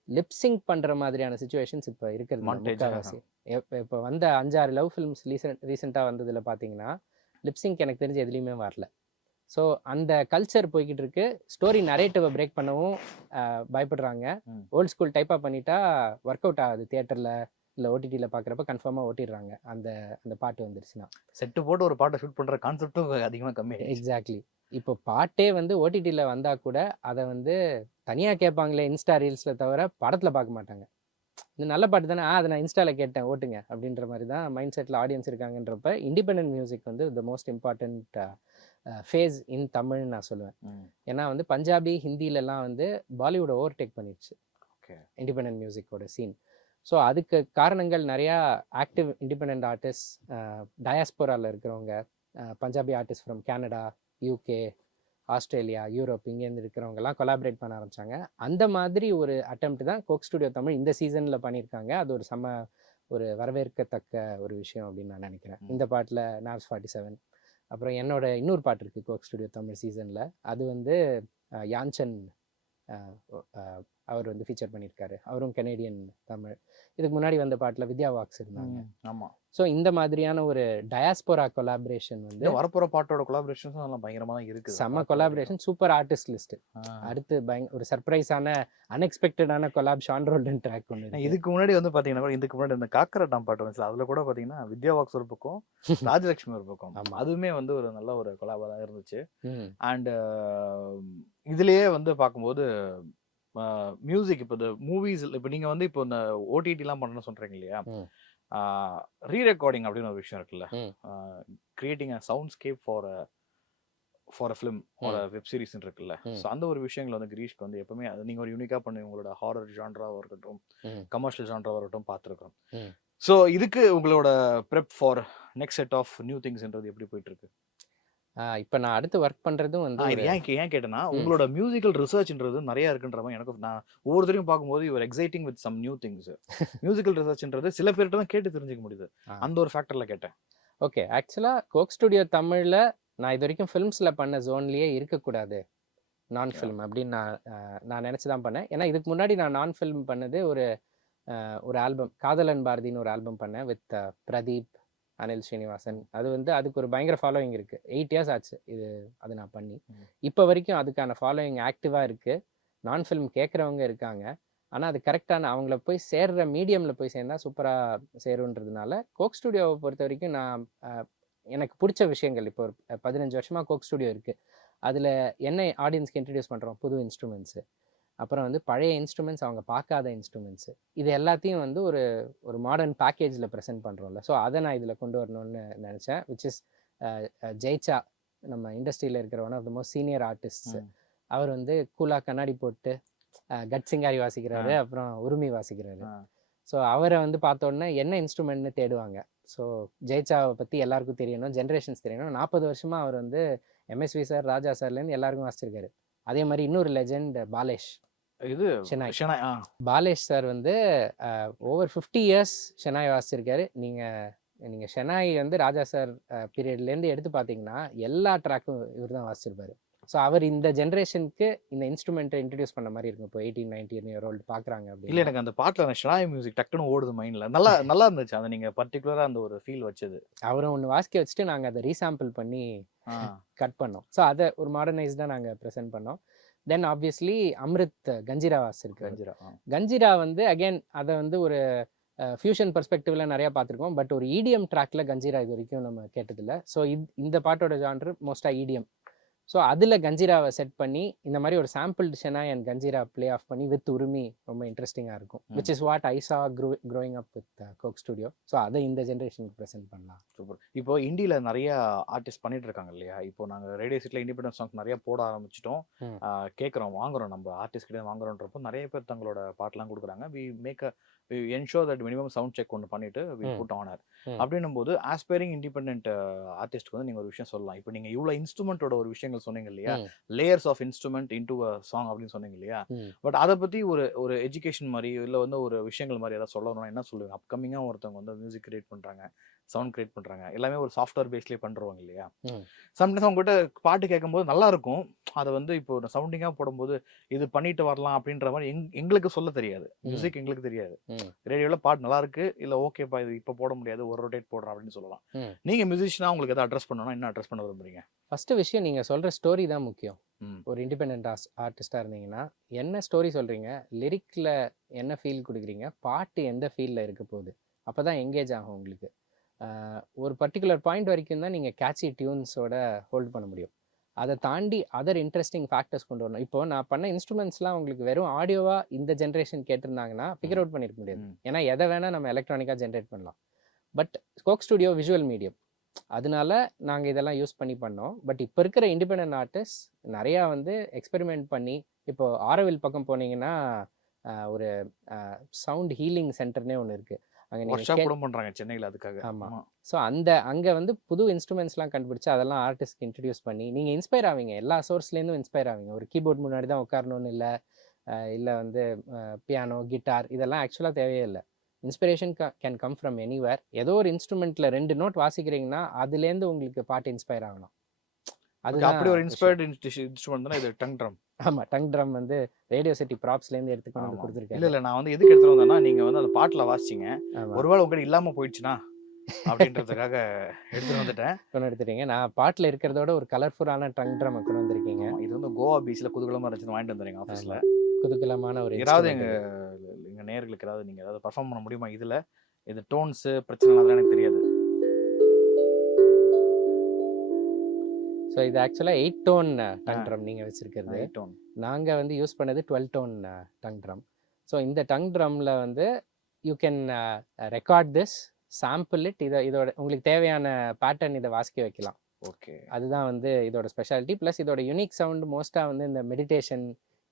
Speaker 1: லிப்சிங் பண்ணுற மாதிரியான சுச்சுவேஷன்ஸ் இப்போ இருக்கிறது முக்காவாசி இப்போ வந்த அஞ்சாறு லவ் ஃபிலிம்ஸ் ரீசெண்ட் ரீசெண்டாக வந்ததில் பார்த்தீங்கன்னா லிப்சிங்க் எனக்கு தெரிஞ்சு எதுலேயுமே வரல. ஸோ அந்த கல்ச்சர் போய்கிட்டு இருக்கு. ஸ்டோரி நரேட்டிவை பிரேக் பண்ணவும் பயப்படுறாங்க. ஓல்ட் ஸ்கூல் டைப்பாக பண்ணிட்டா ஒர்க் அவுட் ஆகுது தியேட்டரில் இல்லை ஓடிடியில் பார்க்குறப்ப கன்ஃபார்மாக ஓட்டிடுறாங்க. அந்த அந்த பாட்டு வந்துருச்சுன்னா.
Speaker 2: செட்டு போட்டு ஒரு பாட்டை ஷூட் பண்ற கான்செப்டும் அதிகமா கம்மி
Speaker 1: எக்ஸாக்ட்லி இப்போ பாட்டே வந்து ஓடிடியில் வந்தால் கூட அதை வந்து தனியாக கேட்பாங்களே இன்ஸ்டா ரீல்ஸில் தவிர படத்தில் பார்க்க மாட்டாங்க. இது நல்ல பாட்டு தானே. ஆ அதை நான் இன்ஸ்டாவில் கேட்டேன் ஓட்டுங்க அப்படின்ற மாதிரி தான் மைண்ட் செட்டில் ஆடியன்ஸ் இருக்காங்கன்றப்ப இண்டிபெண்டன்ட் மியூசிக் வந்து the most important phase in தமிழ்னு நான் சொல்லுவேன். ஏன்னா வந்து பஞ்சாபி ஹிந்திலலாம் வந்து பாலிவுட் ஓவர்டேக் பண்ணிடுச்சு.
Speaker 2: Okay.
Speaker 1: இண்டிபெண்டன்ட் மியூசிக்கோட சீன் ஸோ அதுக்கு காரணங்கள் நிறையா ஆக்டிவ் இண்டிபெண்ட் ஆர்டிஸ்ட் டயாஸ்போராவில் இருக்கிறவங்க Punjabi artist from Canada UK Australia Europe இங்கேருந்து இருக்கிறவங்கலாம் கொலாபரேட் பண்ண ஆரம்பிச்சாங்க. அந்த மாதிரி ஒரு attempt தான் கோக் ஸ்டுடியோ தமிழ் இந்த சீசனில் பண்ணியிருக்காங்க. அது ஒரு செம ஒரு வரவேற்கத்தக்க ஒரு விஷயம் அப்படின்னு நான் நினைக்கிறேன். இந்த பாட்டில் நாப்ஸ் ஃபார்ட்டி செவன் அப்புறம் என்னோட இன்னொரு பாட்டு இருக்குது கோக் ஸ்டுடியோ தமிழ் சீசனில் அது வந்து யான்சன் அவர் வந்து ஃபீச்சர் பண்ணியிருக்காரு. அவரும் கெனேடியன் தமிழ். இதுக்கு முன்னாடி வந்த பாட்டில் வித்யா வாக்ஸ் இருந்தாங்க.
Speaker 2: ம், ஆமா.
Speaker 1: ஸோ இந்த மாதிரியான ஒரு டயாஸ்போரா கொலாபரேஷன் வந்து
Speaker 2: இந்த வரப்போற பாட்டோட கொலாபரேஷன்ஸும் அதெல்லாம் பயங்கரமா தான் இருக்குது.
Speaker 1: செம்ம கொலாபரேஷன் சூப்பர் ஆர்டிஸ்ட் லிஸ்ட் அடுத்து பயங்க ஒரு சர்ப்ரைஸான அன்எக்ஸ்பெக்டடான கொலாப் ஷான் ரோல்டன் ட்ராக் ஒன்று.
Speaker 2: இதுக்கு முன்னாடி வந்து பாத்தீங்கன்னா கூட இதுக்கு முன்னாடி இந்த காக்கரட்டாம் பாட்டு வந்துச்சு. அதுல கூட பாத்தீங்கன்னா வித்யா வாக்ஸ் ஒரு பக்கம் (laughs) ராஜலட்சுமி ஒரு பக்கம். அதுவுமே வந்து ஒரு நல்ல ஒரு கொலாபா தான் இருந்துச்சு. அண்ட் இதுலயே வந்து பார்க்கும்போது மியூசிக் இப்போ இந்த மூவிஸ் இப்போ நீங்க வந்து இப்போ இந்த ஓடிடிலாம் பண்ணணும்னு சொல்றீங்க இல்லையா
Speaker 1: ம்.
Speaker 2: ரீ ரெக்கார்டிங் அப்படின்னு ஒரு விஷயம் இருக்குல்ல. Creating a soundscape for for a film ஒரு வெப் சீரிஸ் இருக்குல்ல. ஸோ அந்த ஒரு விஷயங்கள் வந்து கிரீஷ்க்கு வந்து எப்பவுமே அது நீங்க ஒரு யூனிக்கா பண்ணி உங்களோட ஹாரர் ஜான்ராவாக இருக்கட்டும். கமர்ஷியல் ஜான்ராவாக இருக்கட்டும் பார்த்துருக்கோம். ஸோ இதுக்கு உங்களோட prep for next set of new திங்ஸ்ன்றது எப்படி போயிட்டு இருக்கு
Speaker 1: இப்ப நான் அடுத்து ஒர்க் பண்றதும் வந்து
Speaker 2: ஏன் ஏன் கேட்டேன்னா. உங்களோட மியூசிக்கல் ரிசர்ச்ன்றது நிறைய இருக்குன்ற மாதிரி எனக்கு நான் ஒவ்வொருத்தரையும் பார்க்கும்போது இவர் exciting with some new things musical ரிசர்ச்ன்றது சில பேர்கிட்ட தான் கேட்டு தெரிஞ்சுக்க முடியுது. அந்த ஒரு ஃபேக்டர்ல கேட்டேன்
Speaker 1: ஓகே ஆக்சுவலா கோக் ஸ்டுடியோ தமிழ்ல நான் இது வரைக்கும் ஃபிலிம்ஸ்ல பண்ண ஜோன்லயே இருக்கக்கூடாது நான். ஃபிலிம் அப்படின்னு நான் நான் நினைச்சு தான் பண்ணேன் ஏன்னா இதுக்கு முன்னாடி நான் நான் ஃபிலிம் பண்ணது ஒரு ஒரு ஆல்பம் காதலன் பாரதின்னு ஒரு ஆல்பம் பண்ணேன் வித் பிரதீப் அனில் ஸ்ரீனிவாசன் அது வந்து அதுக்கு ஒரு பயங்கர ஃபாலோவிங் இருக்கு. எயிட் இயர்ஸ் ஆச்சு இது அது நான் பண்ணி. இப்போ வரைக்கும் அதுக்கான ஃபாலோவிங் ஆக்டிவா இருக்கு. நான் ஃபிலிம் கேட்குறவங்க இருக்காங்க. ஆனா அது கரெக்டான அவங்கள போய் சேர்ற மீடியம்ல போய் சேர்ந்தா சூப்பரா சேருன்றதுனால கோக் ஸ்டுடியோவை பொறுத்த வரைக்கும் நான் எனக்கு பிடிச்ச விஷயங்கள் இப்போ ஒரு பதினஞ்சு வருஷமா கோக் ஸ்டுடியோ இருக்கு. அதுல என்ன ஆடியன்ஸ்க்கு இன்ட்ரடியூஸ் பண்றோம் புது இன்ஸ்ட்ருமெண்ட்ஸு அப்புறம் வந்து பழைய இன்ஸ்ட்ருமெண்ட்ஸ் அவங்க பார்க்காத இன்ஸ்ட்ருமெண்ட்ஸு இது எல்லாத்தையும் வந்து ஒரு ஒரு மாடர்ன் பேக்கேஜில் ப்ரெசென்ட் பண்ணுறோம்ல ஸோ அதை நான் இதில் கொண்டு வரணும்னு நினச்சேன். விச் இஸ் ஜெய்ச்சா நம்ம இண்டஸ்ட்ரியில் இருக்கிற one of the most senior artist
Speaker 2: ம்.
Speaker 1: அவர் வந்து கூலா கண்ணாடி போட்டு கட் சிங்காரி வாசிக்கிறாரு. அப்புறம் உரிமை வாசிக்கிறாரு. ஸோ அவரை வந்து பார்த்த உடனே என்ன இன்ஸ்ட்ருமெண்ட்னு தேடுவாங்க. ஸோ ஜெய்சாவை பற்றி எல்லாருக்கும் தெரியணும். ஜென்ரேஷன்ஸ் தெரியணும். நாற்பது வருஷமா அவர் வந்து எம்எஸ்வி சார் ராஜா சார்லேருந்து எல்லாருக்கும் வாசிச்சிருக்காரு. அதே மாதிரி இன்னொரு லெஜெண்ட் பாலேஷ்.
Speaker 2: இது
Speaker 1: ஷெனாய்
Speaker 2: ஷெனாய்
Speaker 1: பாலேஷ் சார் வந்து ஓவர் ஃபிஃப்டி இயர்ஸ் ஷெனாய் வாசிச்சிருக்காரு. நீங்கள் நீங்கள் ஷெனாய் வந்து ராஜா சார் பீரியட்லேருந்து எடுத்து பார்த்தீங்கன்னா எல்லா ட்ராக்கும் இவர் தான் வாசிச்சிருப்பாரு. ஸோ அவர் இந்த ஜென்ரேஷனுக்கு இந்த இன்ஸ்ட்ருமெண்ட்டை இன்ட்ரடியூஸ் பண்ண மாதிரி இருக்கும். இப்போ எயிட்டீன் நைன்டீன் இயர் ஓல்டு பார்க்குறாங்க
Speaker 2: இல்ல
Speaker 1: அப்படின்னு
Speaker 2: எனக்கு அந்த பாட்டுல ஷெனாய் மியூசிக் டக்குன்னு ஓடுது மைண்ட்ல நல்லா (laughs) நல்லா இருந்துச்சு. அந்த நீங்க பர்டிகுலரா அந்த ஒரு ஃபீல் வச்சது.
Speaker 1: அவரை ஒன்று வாசிக்க வச்சுட்டு நாங்கள் அதை ரீசாம்பிள் பண்ணி. கட் பண்ணோம். ஸோ அதை ஒரு மாடர்னைஸ்டாக நாங்கள் ப்ரெசென்ட் பண்ணோம். தென் ஆப்வியஸ்லி அம்ரித் கஞ்சிரா வாசிச்சிருக்காரு
Speaker 2: கஞ்சிரா ஆ.
Speaker 1: கஞ்சிரா வந்து அகைன் அதை வந்து ஒரு ஃபியூஷன் பெர்ஸ்பெக்டிவ்ல நிறைய பார்த்துருக்கோம். பட் ஒரு E இடிஎம் ட்ராக்ல கஞ்சிரா இது வரைக்கும் நம்ம கேட்டதில்ல. ஸோ இந்த பாட்டோட ஜான்ரு மோஸ்டா இடிஎம் ஸோ அதில் கஞ்சிராவை செட் பண்ணி இந்த மாதிரி ஒரு sample shehnai and kanjira play off பண்ணி வித் உரிமை ரொம்ப இன்ட்ரெஸ்டிங்காக இருக்கும். Which is what I saw grow growing up with Coke studio so அதை இந்த ஜென்ரேஷனுக்கு ப்ரெசென்ட் பண்ணலாம்.
Speaker 2: சூப்பர். இப்போ இந்தியில நிறைய ஆர்டிஸ்ட் பண்ணிட்டு இருக்காங்க இல்லையா? இப்போ நாங்க ரேடியோ சிட்டில இண்டிபெண்டன்ஸ் சாங்ஸ் நிறைய போட ஆரம்பிச்சிட்டோம். கேட்குறோம் வாங்குறோம் நம்ம ஆர்டிஸ்ட் கிட்ட வாங்குறோன்றப்போ நிறைய பேர் தங்களோட பாட்டெல்லாம் கொடுக்குறாங்க. We make a ensure that minimum sound check ஒன்று பண்ணிட்டு வி. Put honour. அப்படின்னும் போது ஆஸ்பைரிங் இண்டிபெண்ட் ஆர்டிஸ்ட்க்கு வந்து நீங்க ஒரு விஷயம் சொல்லலாம் இப்போ நீங்க இவ்வளவு இன்ஸ்ட்ருமெண்ட்டோட ஒரு விஷயங்கள் சொன்னீங்க இல்லையா. Layers of instrument into a song அப்படின்னு சொன்னீங்க இல்லையா. பட் அதை பத்தி ஒரு ஒரு எஜுகேஷன் மாதிரி இல்ல வந்து ஒரு விஷயங்கள் மாதிரி ஏதாவது சொல்லணும்னா என்ன சொல்லுவீங்க அப்கமிங்கா ஒருத்தவங்க வந்து மியூசிக் கிரியேட் பண்றாங்க சவுண்ட் கிரியேட் பண்றாங்க. எல்லாமே ஒரு சாஃப்ட்வேர் பேஸ்லயே பண்றவங்க இல்லையா. சம்டைம்ஸ் அவங்க கிட்ட பாட்டு கேட்கும்போது நல்லா இருக்கும் அதை வந்து இப்போ சவுண்டிங்கா போடும்போது இது பண்ணிட்டு வரலாம் அப்படின்ற மாதிரி எங் எங்களுக்கு சொல்ல தெரியாது. மியூசிக் எங்களுக்கு தெரியாது. ரேடியோல பாட்டு நல்லா இருக்கு இல்ல ஓகேப்பா இது இப்போ போட முடியாது. ஒரு ரொட்டேட் போடுறோம் அப்படின்னு சொல்லலாம். நீங்க மியூசிஷியனா உங்களுக்கு எதாவது அட்ரஸ் பண்ணணும்னா என்ன அட்ரஸ் பண்ண விரும்புறீங்க?
Speaker 1: ஃபர்ஸ்ட் விஷயம் நீங்க சொல்ற ஸ்டோரி தான் முக்கியம். ஒரு இண்டிபெண்ட் ஆர்டிஸ்டா இருந்தீங்கன்னா என்ன ஸ்டோரி சொல்றீங்க? லிரிக்ல என்ன ஃபீல் கொடுக்குறீங்க? பாட்டு எந்த ஃபீல்ல இருக்க போகுது? அப்பதான் எங்கேஜ் ஆகும் உங்களுக்கு. ஒரு பர்டிகுலர் பாயிண்ட் வரைக்கும் தான் நீங்க கேட்சி டியூன்ஸோட ஹோல்ட் பண்ண முடியும். அதை தாண்டி அதர் இன்ட்ரெஸ்டிங் ஃபேக்டர்ஸ் கொண்டு வரணும். இப்போ நான் பண்ண இன்ஸ்ட்ருமெண்ட்ஸ்லாம் உங்களுக்கு வெறும் ஆடியோவா இந்த ஜென்ரேஷன் கேட்டிருந்தாங்கன்னா ஃபிகர் அவுட் பண்ணிருக்க முடியாது. ஏன்னா எதை வேணா நம்ம எலக்ட்ரானிக்காக ஜென்ரேட் பண்ணலாம். But Coke studio visual medium அதனால நாங்கள் இதெல்லாம் யூஸ் பண்ணி பண்ணோம். பட் இப்போ இருக்கிற இண்டிபெண்டன்ட் ஆர்டிஸ்ட் நிறையா வந்து எக்ஸ்பெரிமெண்ட் பண்ணி இப்போ ஆரவில் பக்கம் போனீங்கன்னா ஒரு சவுண்ட் ஹீலிங் சென்டர்னே ஒன்று இருக்குது அங்கே
Speaker 2: கூட பண்றாங்க சென்னையில அதுக்காக.
Speaker 1: ஆமா.
Speaker 2: ஆமா.
Speaker 1: ஸோ அந்த அங்கே வந்து புது இன்ஸ்ட்ருமெண்ட்ஸ்லாம் கண்டுபிடிச்சு அதெல்லாம் ஆர்டிஸ்ட்க்கு இன்ட்ரடியூஸ் பண்ணி நீங்கள் இன்ஸ்பயர் ஆவீங்க. எல்லா சோர்ஸ்லேருந்தும் இன்ஸ்பயர் ஆவீங்க. ஒரு கீபோர்ட் முன்னாடி தான் உட்காரணும்னு இல்லை இல்லை வந்து பியானோ கிட்டார் இதெல்லாம் ஆக்சுவலாக தேவையே இல்லை. Inspiration can come from anywhere ஏதோ ஒரு இன்ஸ்ட்ருமெண்ட்டில் ரெண்டு நோட் வாசிக்கிறீங்கன்னா அதுலேருந்து உங்களுக்கு பாட்டு இன்ஸ்பயர் ஆகணும்.
Speaker 2: Okay, அப்படி ஒரு இன்ஸ்பயர்ட் இன்ஸ்ட்ருமெண்ட் தானே இது டங் ட்ரம்.
Speaker 1: ஆமாம் டங் ட்ரம் வந்து ரேடியோ சிட்டி ப்ராப்ஸ்லேருந்து எடுத்துக்கொண்டு வந்து
Speaker 2: இல்ல
Speaker 1: கொடுத்துருக்கேன்
Speaker 2: இல்ல நான் வந்து எதுக்கு எடுத்துட்டு வந்தேன்னா நீங்க வந்து அந்த பாட்டுல வாசிச்சீங்க. ஒருவேளை உங்ககிட்ட இல்லாம போயிடுச்சுன்னா அப்படின்றதுக்காக (laughs) எடுத்துட்டு வந்துட்டேன்.
Speaker 1: கொண்டு எடுத்துட்டீங்க நான் பாட்டில் இருக்கிறதோட ஒரு கலர்ஃபுல்லான டங் ட்ரம் கொண்டு வந்திருக்கீங்க.
Speaker 2: ஆமா, இது வந்து கோவா பீச்ல குதூகலமா இருந்துச்சு வாங்கிட்டு வந்துறீங்க ஆஃபீஸ்ல
Speaker 1: குதூகலமான ஒரு
Speaker 2: ஏதாவது எங்க
Speaker 1: இது.
Speaker 2: எங்க நேயர்களுக்கு ஏதாவது நீங்க ஏதாவது பர்ஃபார்ம் பண்ண முடியுமா? இதுல? இது டோன்ஸ் பிரச்சனை அதெல்லாம் எனக்கு தெரியாது.
Speaker 1: ஸோ இது ஆக்சுவலாக எயிட் டோன் டங் ட்ரம் நீங்கள் வச்சிருக்கிறது.
Speaker 2: டோன்
Speaker 1: நாங்கள் வந்து யூஸ் பண்ணது twelve tone tongue drum so இந்த டங் ட்ரம்மில் வந்து you can record this sample it இதை இதோட உங்களுக்கு தேவையான பேட்டர்ன் இதை வாசிக்க வைக்கலாம்.
Speaker 2: ஓகே.
Speaker 1: அதுதான் வந்து இதோட ஸ்பெஷாலிட்டி ப்ளஸ் இதோட யூனிக் சவுண்ட் மோஸ்ட்டாக வந்து இந்த மெடிடேஷன்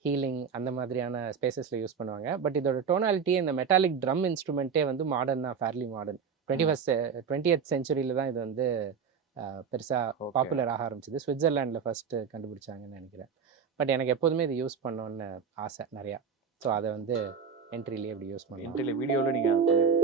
Speaker 1: ஹீலிங் அந்த மாதிரியான ஸ்பேசஸில் யூஸ் பண்ணுவாங்க. பட் இதோட டோனாலிட்டியே இந்த மெட்டாலிக் ட்ரம் இன்ஸ்ட்ருமெண்ட்டே வந்து மாடர்ன் தான் fairly modern twenty first twenty செஞ்சுரியில் தான் இது வந்து பெருசாக. பாப்புலர் ஆக ஆரம்பிச்சது சுவிட்சர்லாண்டில் ஃபஸ்ட்டு கண்டுபிடிச்சாங்கன்னு நினைக்கிறேன் பட் எனக்கு எப்போதுமே இது யூஸ் பண்ணணும்னு ஆசை நிறையா ஸோ அதை வந்து என்ட்ரிலேயே இப்படி யூஸ் பண்ணலாம்
Speaker 2: இன்டெலி வீடியோல நீங்க அது பண்ணிருங்க.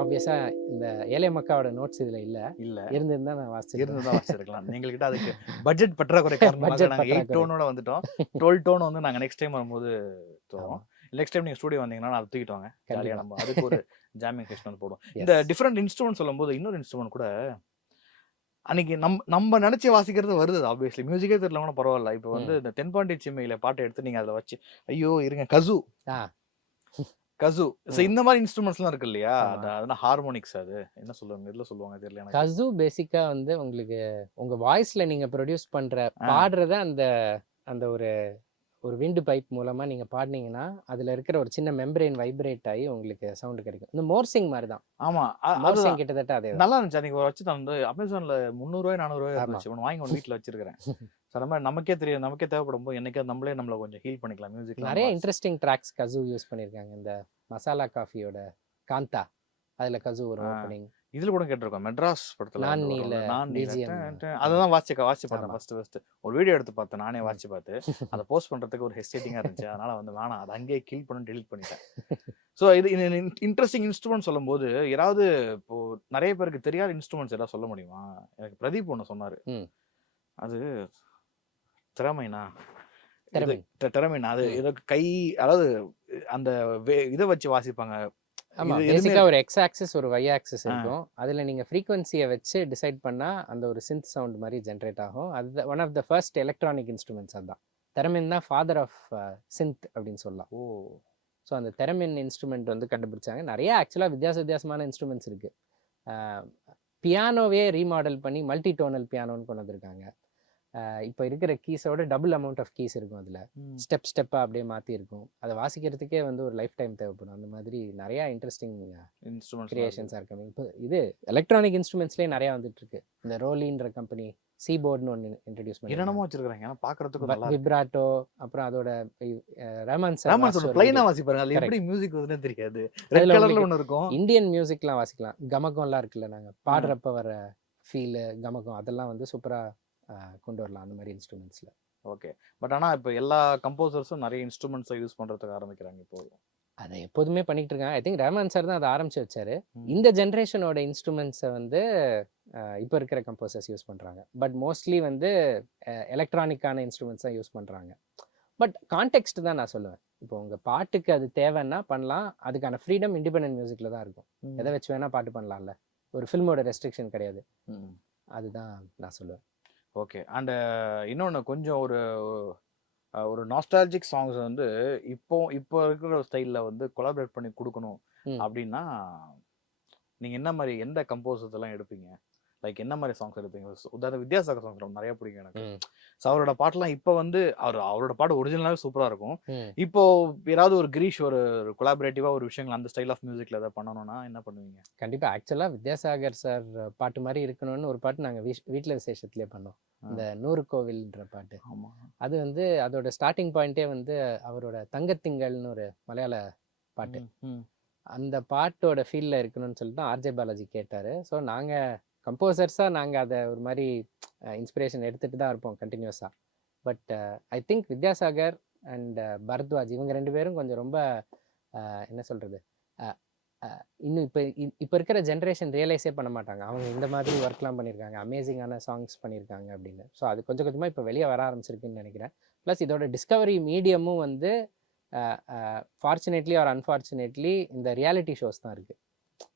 Speaker 1: ஆப்வியஸாக இந்த ஏழை மக்காவோட நோட்ஸ் இதில் இல்லை
Speaker 2: இல்ல
Speaker 1: இருந்திருந்தா நான் வாசிச்சிருந்தேன்
Speaker 2: இருந்துதான் வச்சிருக்கலாம் நீங்கள்கிட்ட அதுக்கு பட்ஜெட் பற்றாக்குறை (laughs) காரணமாக
Speaker 1: Budget
Speaker 2: நாங்க எயிட். டோனோட வந்துட்டோம் டுவெல் டோன் வந்து நாங்க நெக்ஸ்ட் டைம் வரும்போது
Speaker 1: ஆமா.
Speaker 2: நெக்ஸ்ட் டைம் நீங்க ஸ்டூடியோ வந்தீங்கன்னா நான் அதை தூக்கிட்டு வாங்க ஜாலியா
Speaker 1: கண்டிப்பா.
Speaker 2: நம்ம அதுக்கு ஒரு ஜாமிங் வந்து போடுவோம். இந்த டிஃப்ரெண்ட் இன்ஸ்ட்ருமெண்ட் சொல்லும்போது இன்னொரு இன்ஸ்ட்ருமெண்ட் கூட அன்னைக்கு நம் நம்ம நினைச்சு வாசிக்கிறது வருது ஆப்வியஸ்லி மியூசிக்கே தெரியல கூட பரவாயில்ல இப்போ வந்து இந்த தென்பாண்டி சிம்மையில பாட்டை எடுத்து நீங்க அதுல வச்சு ஐயோ இருங்க கசு. கசு ஸோ. இந்த மாதிரி இன்ஸ்ட்ருமெண்ட்ஸ்லாம் இருக்கு இல்லையா
Speaker 1: ஆமா.
Speaker 2: அது அதெல்லாம் ஹார்மோனிக்ஸ் அது என்ன சொல்லுவாங்க இதுல சொல்லுவாங்க தெரியல எனக்கு
Speaker 1: கசு பேசிக்கா வந்து உங்களுக்கு உங்க வாய்ஸ்ல நீங்க ப்ரொடியூஸ் பண்ற. பாடுறத அந்த அந்த ஒரு ஒரு விண்டு பைப் மூலமா நீங்க பாடுனீங்கன்னா அதுல இருக்கிற ஒரு சின்ன மெம்பரேன் வைப்ரேட் ஆகி உங்களுக்கு சவுண்ட் கிடைக்கும். இந்த மோர்சிங் மாதிரி தான்
Speaker 2: ஆமா. அ- அதுதான்.
Speaker 1: மோர்சிங் கிட்டத்தட்ட அதே
Speaker 2: நல்லா இருந்துச்சு. அன்னைக்கு ஒரு வச்சு வந்து அமேசான்ல முந்நூறுவாய் நானூறுவாய். இருந்துச்சு. ஒன்று வாங்கி ஒன்று வீட்டில் வச்சிருக்கிறேன். (laughs) ஸோ மாதிரி நமக்கே தெரியும். நமக்கே தேவைப்படும் போது என்னைக்கா நம்மளே நம்மள கொஞ்சம் ஹீல் பண்ணிக்கலாம். மியூசிக்
Speaker 1: நிறைய இன்ட்ரெஸ்டிங் ட்ராக்ஸ் கசு யூஸ் பண்ணியிருக்காங்க. இந்த மசாலா காஃபியோட காந்தா. அதுல கசு ஒரு. ஓப்பனிங்
Speaker 2: இதுல கூட கேட்டிருக்கோம். மெட்ராஸ் படத்துல
Speaker 1: நான் நீல.
Speaker 2: அததான் வாட்சி வாட்சி பார்த்தேன். ஃபர்ஸ்ட் ஃபர்ஸ்ட் ஒரு வீடியோ எடுத்து பார்த்தேன். நானே. வாட்சி பார்த்து (laughs) அதை போஸ்ட் பண்றதுக்கு ஒரு ஹெஸ்டேட்டிங்கா இருந்துச்சு. அதனால வந்து வேணாம். அதை அங்கேயே கில் பண்ணி டெலிட் பண்ணிட்டேன். (laughs) ஸோ இது இன்ட்ரெஸ்டிங் இன்ஸ்ட்ருமெண்ட் சொல்லும்போது யாராவது இப்போ நிறைய பேருக்கு தெரியாத இன்ஸ்ட்ருமெண்ட்ஸ் ஏதாவது சொல்ல முடியுமா? எனக்கு பிரதீப் ஒன்று சொன்னாரு. அது திறமைனா? திறமைனா? அது. ஏதோ கை அதாவது அந்த வே- இதை வச்சு வாசிப்பாங்க.
Speaker 1: ஆமா
Speaker 2: இது எதுவுமே
Speaker 1: பேசிக்கா ஒரு எக்ஸ் ஆக்சிஸ் ஒரு ஒய் ஆக்சிஸ். இருக்கும். அதுல நீங்க ஃப்ரீக்வன்சியை வச்சு டிசைட் பண்ணா அந்த ஒரு சிந்த் சவுண்ட் மாதிரி ஜென்ரேட் ஆகும். அது one of the first electronic instruments அதுதான். தெரமின் தான் ஃபாதர் ஆஃப் சிந்த் அப்படின்னு சொல்லலாம்.
Speaker 2: ஓ.
Speaker 1: ஸோ அந்த தெரமின் இன்ஸ்ட்ருமெண்ட் வந்து கண்டுபிடிச்சாங்க. நிறைய ஆக்சுவலாக வித்தியாச வித்தியாசமான இன்ஸ்ட்ருமெண்ட்ஸ் இருக்கு. பியானோவே ரீமாடல் பண்ணி மல்டி டோனல் பியானோன்னு கொண்டு வந்திருக்காங்க. இப்போ இருக்கிற கீஸோட டபுள் அமௌண்ட் ஆஃப் கீஸ் இருக்கும் அதில். ஸ்டெப் ஸ்டெப்பாக அப்படியே மாற்றி இருக்கும். அதை வாசிக்கிறதுக்கே வந்து ஒரு லைஃப் டைம் தேவைப்படும். அந்த மாதிரி நிறையா interesting
Speaker 2: instruments
Speaker 1: creations are coming இப்போ இது எலக்ட்ரானிக் இன்ஸ்ட்ருமெண்ட்ஸ்லேயே நிறையா வந்துட்டு இருக்கு இந்த ரோலின்ற கம்பெனி சீபோர்ட்னு ஒன்று இன்ட்ரடியூஸ் பண்ணி
Speaker 2: வச்சிருக்காங்க ஆனா பாக்குறதுக்கு நல்லா
Speaker 1: விப்ராட்டோ அப்புறம் அதோட ரமன் சார்
Speaker 2: ராமன்
Speaker 1: வாசிச்ச
Speaker 2: சொல்ற
Speaker 1: ஒரு
Speaker 2: பிளைனா. வாசிப்பாருங்க
Speaker 1: Correct.
Speaker 2: எப்படி மியூசிக் வருதுன்னே தெரியாது. ரெட் கலர்ல ஒண்ணு இருக்கும்.
Speaker 1: இந்தியன் மியூசிக்லாம் வாசிக்கலாம். கமகம்லாம் இருக்குல்ல நாங்கள் பாடுறப்ப வர ஃபீலு கமகம் அதெல்லாம் வந்து சூப்பராக கொண்டு வரலாம் அந்த மாதிரி இன்ஸ்ட்ருமெண்ட்ஸில்
Speaker 2: ஓகே. பட் ஆனா இப்ப எல்லா கம்போசர்ஸும் நிறைய இன்ஸ்ட்ருமெண்ட்ஸை யூஸ் பண்றதுக்கு ஆரம்பிக்கிறாங்க இப்போ.
Speaker 1: அதை எப்போதுமே பண்ணிட்டு இருக்காங்க. ஐ திங்க் ரஹ்மான் சார் தான் அதை ஆரம்பிச்சு வச்சாரு. இந்த ஜென்ரேஷனோட இன்ஸ்ட்ருமெண்ட்ஸை வந்து இப்போ இருக்கிற கம்போசர்ஸ் யூஸ் பண்ணுறாங்க பட் மோஸ்ட்லி வந்து எலக்ட்ரானிக்கான இன்ஸ்ட்ருமெண்ட்ஸ் தான் யூஸ் பண்ணுறாங்க பட் கான்டெக்ட் தான் நான் சொல்லுவேன். இப்போ உங்கள் பாட்டுக்கு அது தேவைன்னா பண்ணலாம். அதுக்கான ஃப்ரீடம் இண்டிபெண்டன்ட் மியூசிக்கில் தான் இருக்கும். எதை வச்சு வேணால் பாட்டு பண்ணலாம்ல. ஒரு ஃபில்மோட ரெஸ்ட்ரிக்ஷன் கிடையாது. அதுதான் நான் சொல்லுவேன்.
Speaker 2: ஓகே அண்ட் இன்னொன்னு கொஞ்சம் ஒரு ஒரு நாஸ்டாலஜிக் சாங்ஸ் வந்து இப்போ இப்போ இருக்கிற ஸ்டைல்ல வந்து கொலாபரேட் பண்ணி கொடுக்கணும். அப்படின்னா நீங்க என்ன மாதிரி எந்த கம்போசர்ஸ் எல்லாம் எடுப்பீங்க லைக் என்ன மாதிரி சாங்ஸ் எடுப்பீங்க? So, உதாரணம் வித்யாசாகர் சாங்ஸ் ரொம்ப நிறைய பிடிக்கும் எனக்கு. அவரோட பாட்டுலாம் இப்போ வந்து அவர் அவரோட பாட்டு ஒரிஜினலாகவே சூப்பராக இருக்கும். இப்போ ஏதாவது ஒரு கிரீஷ் ஒரு கொலாபரேட்டிவாக ஒரு விஷயங்கள் அந்த ஸ்டைல் ஆஃப் மியூசிக்ல ஏதாவது பண்ணணும்னா என்ன பண்ணுவீங்க?
Speaker 1: கண்டிப்பா. ஆக்சுவலா வித்யாசாகர் சார் பாட்டு மாதிரி இருக்கணும்னு ஒரு பாட்டு நாங்க வீஷ்- வீட்ல விசேஷத்துலேயே பண்ணோம். இந்த நூறு கோவில்ன்ற பாட்டு. அது வந்து அதோட ஸ்டார்டிங் பாயிண்டே வந்து அவரோட தங்கத்திங்கள்னு ஒரு மலையாள பாட்டு. அந்த பாட்டோட ஃபீல்ல இருக்கணும்னு சொல்லிட்டு தான் ஆர்ஜே பாலாஜி கேட்டாரு. ஸோ நாங்க கம்போசர்ஸாக நாங்கள் அதை ஒரு மாதிரி இன்ஸ்பிரேஷன் எடுத்துகிட்டு தான் இருப்போம் கண்டினியூஸாக but I think Vidyasagar and Bharadwaj இவங்க ரெண்டு பேரும் கொஞ்சம் ரொம்ப என்ன சொல்கிறது இன்னும் இப்போ இப்போ இருக்கிற ஜென்ரேஷன் ரியலைஸே பண்ண மாட்டாங்க. அவங்க இந்த மாதிரி ஒர்க்லாம் பண்ணியிருக்காங்க அமேசிங்கான சாங்ஸ் பண்ணியிருக்காங்க அப்படின்னு. ஸோ அது கொஞ்சம் கொஞ்சமாக இப்போ வெளியே வர ஆரம்பிச்சிருக்குன்னு நினைக்கிறேன். ப்ளஸ் இதோட டிஸ்கவரி மீடியமும் வந்து ஃபார்ச்சுனேட்லி ஆர் அன்ஃபார்ச்சுனேட்லி இந்த ரியாலிட்டி ஷோஸ் தான் இருக்குது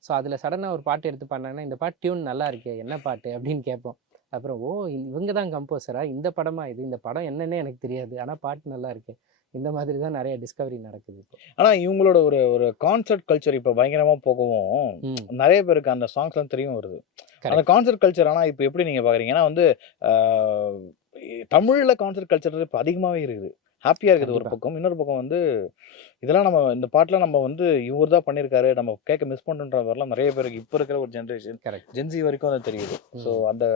Speaker 1: ஸோ அதில் சடனாக ஒரு பாட்டு எடுத்து பண்ணாங்கன்னா இந்த பாட்டு டியூன் நல்லா இருக்கே என்ன பாட்டு? அப்படின்னு கேட்போம். அப்புறம் ஓ இவங்க தான் கம்போசரா இந்த படமா இது? இந்த படம் என்னன்னே எனக்கு தெரியாது. ஆனால் பாட்டு நல்லா இருக்கு. இந்த மாதிரி தான் நிறைய டிஸ்கவரி நடக்குது இப்போ.
Speaker 2: ஆனா இவங்களோட ஒரு ஒரு கான்சர்ட் கல்ச்சர் இப்போ பயங்கரமா போகவும் நிறைய பேருக்கு அந்த சாங்ஸ்லாம் தெரியும் வருது. அந்த. கான்சர்ட் கல்ச்சர் ஆனா இப்போ எப்படி நீங்க பாக்குறீங்க? ஏன்னா வந்து தமிழ்ல கான்சர்ட் கல்ச்சர் இப்போ அதிகமாவே இருக்குது. ஹாப்பியா இருக்குது ஒரு. பக்கம். இன்னொரு பக்கம் வந்து இதெல்லாம் நம்ம இந்த பாட்டுல நம்ம வந்து இவர் தான் பண்ணியிருக்காரு. நம்ம கேட்க மிஸ் பண்ணுன்ற நிறைய பேருக்கு இப்போ இருக்கிற ஒரு ஜென்ரேஷன்
Speaker 1: கரெக்ட்
Speaker 2: ஜென்சி வரைக்கும் அது தெரியுது. ஸோ அந்த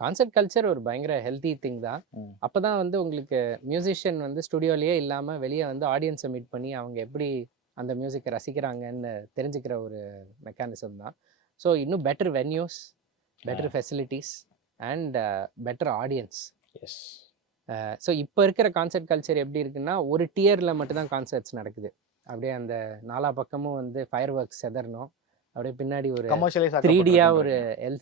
Speaker 1: கான்சர்ட் கல்ச்சர் ஒரு பயங்கர ஹெல்த்தி திங் தான்.
Speaker 2: ம்.
Speaker 1: அப்பதான் வந்து உங்களுக்கு மியூசிஷியன் வந்து ஸ்டுடியோலயே இல்லாம வெளியே வந்து ஆடியன்ஸை மீட் பண்ணி அவங்க எப்படி அந்த மியூசிக்கை ரசிக்கிறாங்கன்னு தெரிஞ்சுக்கிற ஒரு மெக்கானிசம் தான். ஸோ இன்னும் better venues better facilities and better audience
Speaker 2: yes
Speaker 1: so இப்போ இருக்கிற கான்சர்ட் கல்ச்சர் எப்படி இருக்குன்னா ஒரு டியரில் மட்டும்தான் கான்சர்ட்ஸ் நடக்குது. அப்படியே அந்த நாலா பக்கமும் வந்து ஃபயர் ஒர்க்ஸ் செதறணும். அப்படியே பின்னாடி ஒரு
Speaker 2: கமர்ஷியலைஸ்
Speaker 1: த்ரீ டியாக ஒரு எல்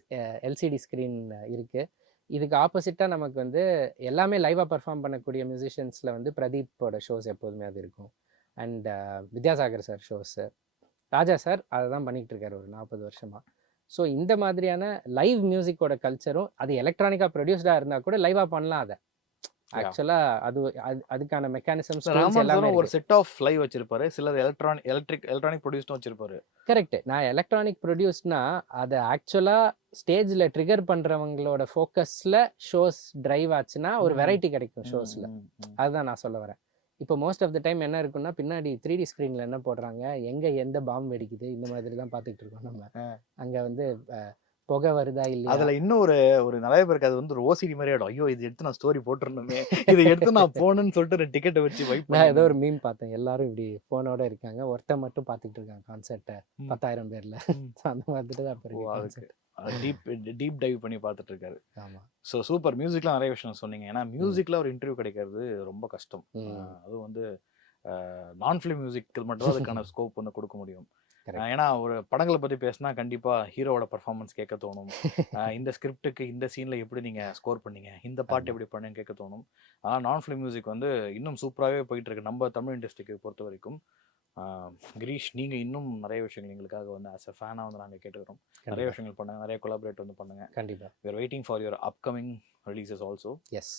Speaker 1: எல்சிடி ஸ்க்ரீன் இருக்கு. இதுக்கு ஆப்போசிட்டாக நமக்கு வந்து எல்லாமே லைவாக பெர்ஃபார்ம் பண்ணக்கூடிய மியூசிஷியன்ஸில் வந்து பிரதீப்போட ஷோஸ் எப்போதுமே அது இருக்கும். And Vidyasagar sir shows Raja sir அதை தான் பண்ணிக்கிட்டு இருக்காரு ஒரு நாற்பது வருஷமாக ஸோ இந்த மாதிரியான லைவ் மியூசிக்கோட கல்ச்சரும் அது எலக்ட்ரானிக்காக ப்ரொடியூஸ்டாக இருந்தால் கூட லைவாக பண்ணலாம் அதை. ஆக்சுவலாக அது அது- அதுக்கான மெக்கானிசம்ஸ் எல்லாமே
Speaker 2: ஒரு. செட் ஆஃப் லைவ் வச்சிருப்பாரு. சிலது எலக்ட்ரானிக் எலக்ட்ரிக் எலக்ட்ரானிக் ப்ரொடியூஸ்டும் வச்சிருப்பாரு.
Speaker 1: கரெக்ட் நான் எலக்ட்ரானிக் ப்ரொடியூஸ்னா அதை ஆக்சுவலாக ஸ்டேஜில் ட்ரிகர் பண்ணுறவங்களோட ஃபோக்கஸில் ஷோஸ் டிரைவ் ஆச்சுன்னா ஒரு. வெரைட்டி கிடைக்கும் ஷோஸில். அதுதான் நான் சொல்ல வரேன். இப்போ மோஸ்ட் ஆஃப் த டைம் என்ன இருக்குன்னா பின்னாடி த்ரீ டி ஸ்க்ரீனில் என்ன போடுறாங்க? எங்கே எந்த பாம்பு வெடிக்குது? இந்த மாதிரி தான் பார்த்துட்டு இருக்கோம் நம்ம. அங்கே வந்து புகை வருதா இல்லையா?
Speaker 2: அதுல இன்னும் ஒரு ஒரு நிறைய பேருக்கு அது வந்து ஒரு ஓசிடி மாதிரி ஆயிடும். ஐயோ இது எடுத்து நான் ஸ்டோரி போட்டுருந்தோமே இதை எடுத்து நான் போகணும்னு சொல்லிட்டு டிக்கெட்டை வச்சு வைப்
Speaker 1: நான் ஏதோ ஒரு மீம் பார்த்தேன். எல்லாரும் இப்படி ஃபோனோட இருக்காங்க. ஒருத்தன் மட்டும் பார்த்துட்டு இருக்காங்க கான்சர்ட்டை. பத்தாயிரம் பேர்ல. அந்த மாதிரி தான் இருக்கு
Speaker 2: டீப் டீப் டைவ் பண்ணி பார்த்துட்டு இருக்காரு.
Speaker 1: ஆமாம்
Speaker 2: ஸோ சூப்பர் மியூசிக்லாம் நிறைய விஷயம் சொன்னீங்க. ஏன்னா மியூசிக்ல ஒரு இன்டர்வியூ கிடைக்கிறது ரொம்ப கஷ்டம். அதுவும் வந்து நான் ஃபிலிம் மியூசிக் மட்டும் அதுக்கான (laughs) ஸ்கோப் வந்து கொடுக்க முடியும். ஏன்னா ஒரு படங்களை பத்தி பேசினா கண்டிப்பா ஹீரோவோட பர்ஃபார்மன்ஸ் கேட்க தோணும். (laughs) இந்த ஸ்கிரிப்டுக்கு இந்த சீன்ல எப்படி நீங்க ஸ்கோர் பண்ணீங்க? இந்த பாட்டு. எப்படி பண்ணுங்க கேட்க தோணும். ஆனா நான் ஃபிலிம் மியூசிக் வந்து இன்னும் சூப்பராகவே போயிட்டு இருக்கு நம்ம தமிழ் இண்டஸ்ட்ரிக்கு பொறுத்த வரைக்கும். கிரீஷ் நீங்க இன்னும் நிறைய விஷயங்கள் எங்களுக்காக வந்து ஆஸ் அ ஃபேனா வந்து நாங்க கேட்டுக்கிறோம். நிறைய விஷயங்கள் பண்ணுங்க. நிறைய கொலாபரேட் வந்து பண்ணுங்க.
Speaker 1: கண்டிப்பா.
Speaker 2: Are waiting for your upcoming releases also
Speaker 1: yes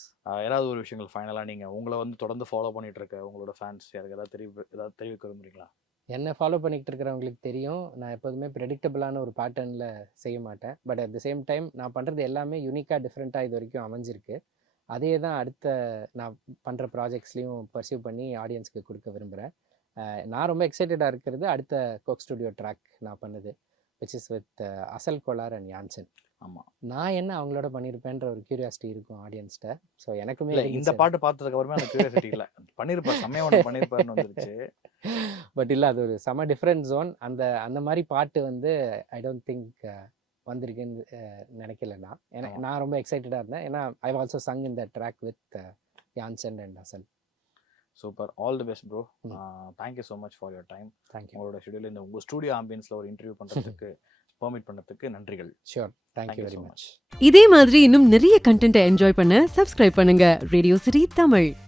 Speaker 2: ஏதாவது ஒரு விஷயங்கள் ஃபைனலாக நீங்கள் உங்களை வந்து தொடர்ந்து ஃபாலோ பண்ணிட்டு இருக்க உங்களோட ஃபேன்ஸ் யாருக்கு? ஏதாவது தெரிவி ஏதாவது தெரிவிக்க விரும்புறீங்களா?
Speaker 1: என்னை ஃபாலோ பண்ணிக்கிட்டு இருக்கிறவங்களுக்கு தெரியும். நான் எப்போதுமே ப்ரெடிக்டபிளான ஒரு பேட்டர்னில் செய்ய மாட்டேன். But at the same time நான் பண்ணுறது எல்லாமே யூனிக்காக டிஃப்ரெண்ட்டாக இது வரைக்கும் அமைஞ்சிருக்கு. அதே தான் அடுத்த நான் பண்ணுற ப்ராஜெக்ட்ஸ்லேயும் பர்சியூ பண்ணி ஆடியன்ஸ்க்கு கொடுக்க விரும்புகிறேன் நான் ரொம்ப எக்ஸைட்டடாக இருக்கிறது அடுத்த கோக் ஸ்டுடியோ ட்ராக் நான் பண்ணது விச் இஸ் வித் அசல் கோலார் அண்ட் யான்சன்
Speaker 2: ஆமாம்
Speaker 1: நான் என்ன அவங்களோட பண்ணியிருப்பேன்ற ஒரு கியூரியாசிட்டி இருக்கும் ஆடியன்ஸ்கிட்ட ஸோ எனக்குமே
Speaker 2: இல்லை இந்த. பாட்டு பார்த்ததுக்கு அப்புறமே அந்த கியூரியாசிட்டி இல்லை. பண்ணியிருப்பார் செம்மையா ஒன்று பண்ணியிருப்பாருன்னு வந்துருச்சு. (laughs)
Speaker 1: பட் இல்லை அது ஒரு செம டிஃப்ரெண்ட் ஜோன் அந்த அந்த மாதிரி பாட்டு வந்து ஐ டோன்ட் திங்க் வந்திருக்குன்னு நினைக்கல நான். ஏன்னா
Speaker 2: ஆமா.
Speaker 1: நான் ரொம்ப எக்ஸைட்டடாக இருந்தேன். ஏன்னா ஐ ஆல்சோ சங் இந்த track with Yanchan and Asal
Speaker 2: super all the best bro. Thank you so much for your time
Speaker 1: thank you
Speaker 2: உங்களோட ஷெடியூல் இந்த உங்கள் ஸ்டூடியோ ஆம்பியன்ஸில் ஒரு இன்டர்வியூ பண்ணுறதுக்கு (laughs) பெர்மிட் பண்ணதுக்கு நன்றிகள்.
Speaker 1: Sure
Speaker 2: Thank
Speaker 1: thank you very much
Speaker 3: இதே மாதிரி இன்னும் நிறைய கண்டென்ட்டை என்ஜாய் பண்ண சப்ஸ்கிரைப் பண்ணுங்க. Radio city Tamil